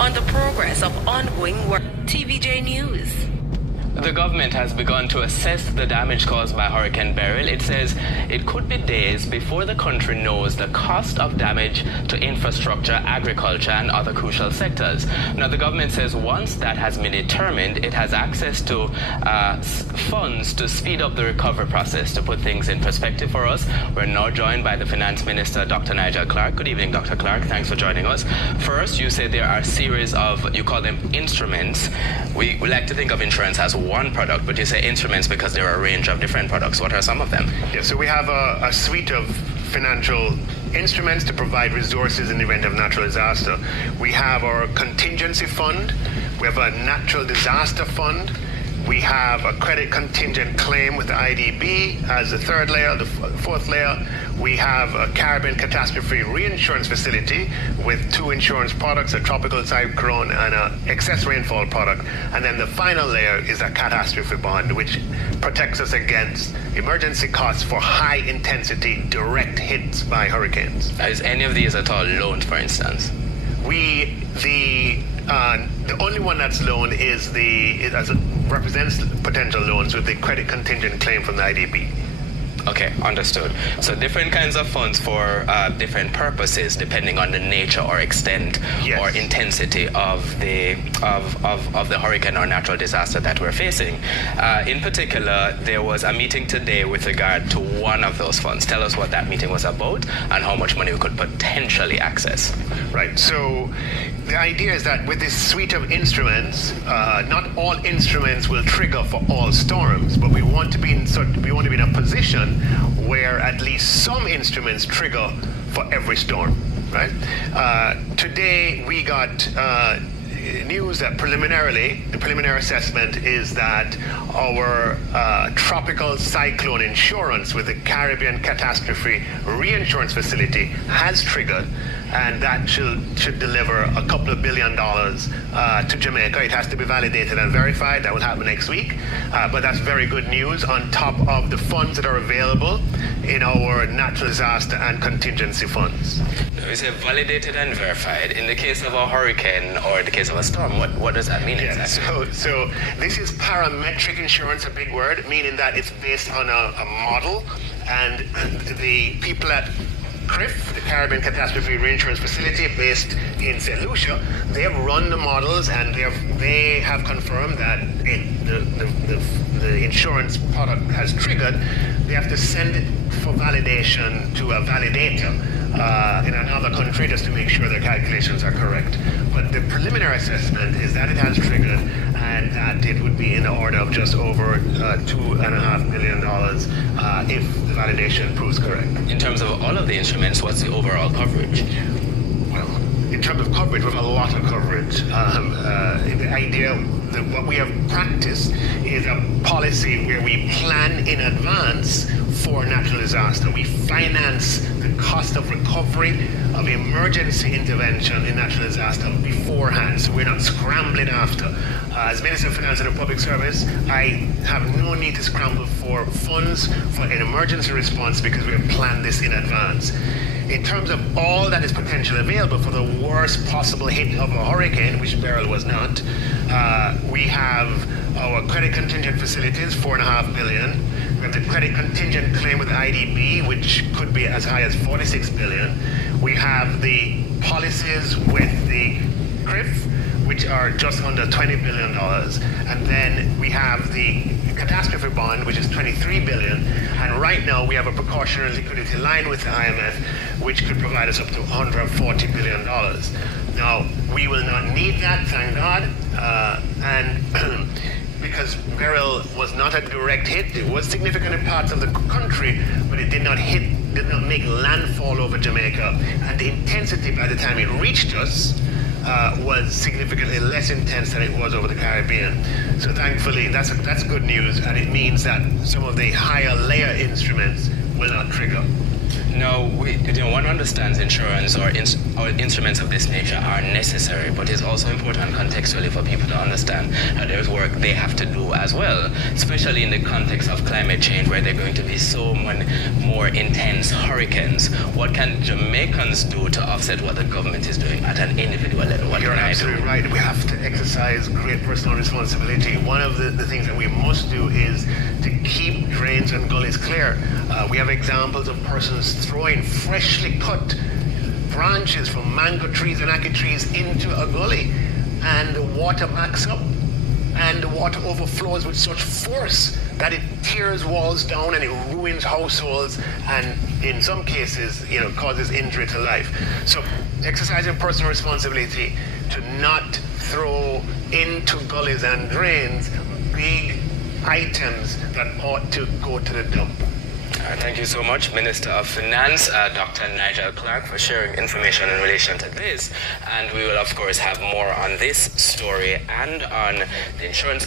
on the progress of ongoing work. TVJ News. The government has begun to assess the damage caused by Hurricane Beryl. It says it could be days before the country knows the cost of damage to infrastructure, agriculture, and other crucial sectors. Now, the government says once that has been determined, it has access to funds to speed up the recovery process. To put things in perspective for us, we're now joined by the Finance Minister, Dr. Nigel Clark. Good evening, Dr. Clark. Thanks for joining us. First, you say there are a series of, you call them instruments. We like to think of insurance as one product, but you say instruments because there are a range of different products. What are some of them? Yeah, so we have a suite of financial instruments to provide resources in the event of natural disaster. We have our contingency fund, we have a natural disaster fund, we have a credit contingent claim with the IDB as the third layer. The fourth layer, we have a Caribbean catastrophe reinsurance facility with two insurance products, a tropical cyclone and an excess rainfall product. And then the final layer is a catastrophe bond, which protects us against emergency costs for high intensity direct hits by hurricanes. Is any of these at all loaned, for instance? The only one that's loaned is represents potential loans with the credit contingent claim from the IDB. Okay, understood. So different kinds of funds for different purposes, depending on the nature or extent or intensity of the hurricane or natural disaster that we're facing. In particular, there was a meeting today with regard to one of those funds. Tell us what that meeting was about and how much money we could potentially access. Right. So the idea is that with this suite of instruments, not all instruments will trigger for all storms, but we want to be in a position where at least some instruments trigger for every storm, right? Today we got news that the preliminary assessment is that our tropical cyclone insurance with the Caribbean catastrophe reinsurance facility has triggered, and that should deliver a couple of $2 billion to Jamaica. It has to be validated and verified. That will happen next week. But that's very good news on top of the funds that are available in our natural disaster and contingency funds. You say validated and verified. In the case of a hurricane or the case of a storm, what does that mean exactly? So this is parametric insurance, a big word, meaning that it's based on a model, and the people at CRIF, the Caribbean Catastrophe Reinsurance Facility based in St. Lucia, they have run the models and they have confirmed that the insurance product has triggered. They have to send it for validation to a validator in another country just to make sure their calculations are correct. But the preliminary assessment is that it has triggered and that it would be in the order of just over $2.5 billion if the validation proves correct. In terms of all of the instruments, what's the overall coverage? Well, in terms of coverage, we have a lot of coverage. The idea that what we have practiced is a policy where we plan in advance for natural disaster. We finance the cost of recovery of emergency intervention in natural disaster beforehand, so we're not scrambling after. As Minister of Finance and Public Service, I have no need to scramble for funds for an emergency response because we have planned this in advance. In terms of all that is potentially available for the worst possible hit of a hurricane, which Beryl was not, we have our credit contingent facilities, $4.5 billion. We have the credit contingent claim with IDB, which could be as high as $46 billion. We have the policies with the CRIF, which are just under $20 billion. And then we have the catastrophe bond, which is $23 billion. And right now we have a precautionary liquidity line with the IMF, which could provide us up to $140 billion. Now, we will not need that, thank God. And because Beryl was not a direct hit, it was significant in parts of the country, but it did not make landfall over Jamaica. And the intensity by the time it reached us was significantly less intense than it was over the Caribbean. So thankfully, that's good news, and it means that some of the higher layer instruments will not trigger. No, one understands insurance or instruments of this nature are necessary, but it's also important contextually for people to understand that there's work they have to do as well, especially in the context of climate change where there are going to be so many more intense hurricanes. What can Jamaicans do to offset what the government is doing at an individual level? What You're can I do? absolutely right. We have to exercise great personal responsibility. One of the things that we must do is to keep drains and gullies clear. We have examples of persons throwing freshly cut branches from mango trees and ackee trees into a gully, and the water backs up and the water overflows with such force that it tears walls down and it ruins households, and in some cases, causes injury to life. So exercising personal responsibility to not throw into gullies and drains big items that ought to go to the dump. Thank you so much, Minister of Finance, Dr. Nigel Clark, for sharing information in relation to this. And we will, of course, have more on this story and on the insurance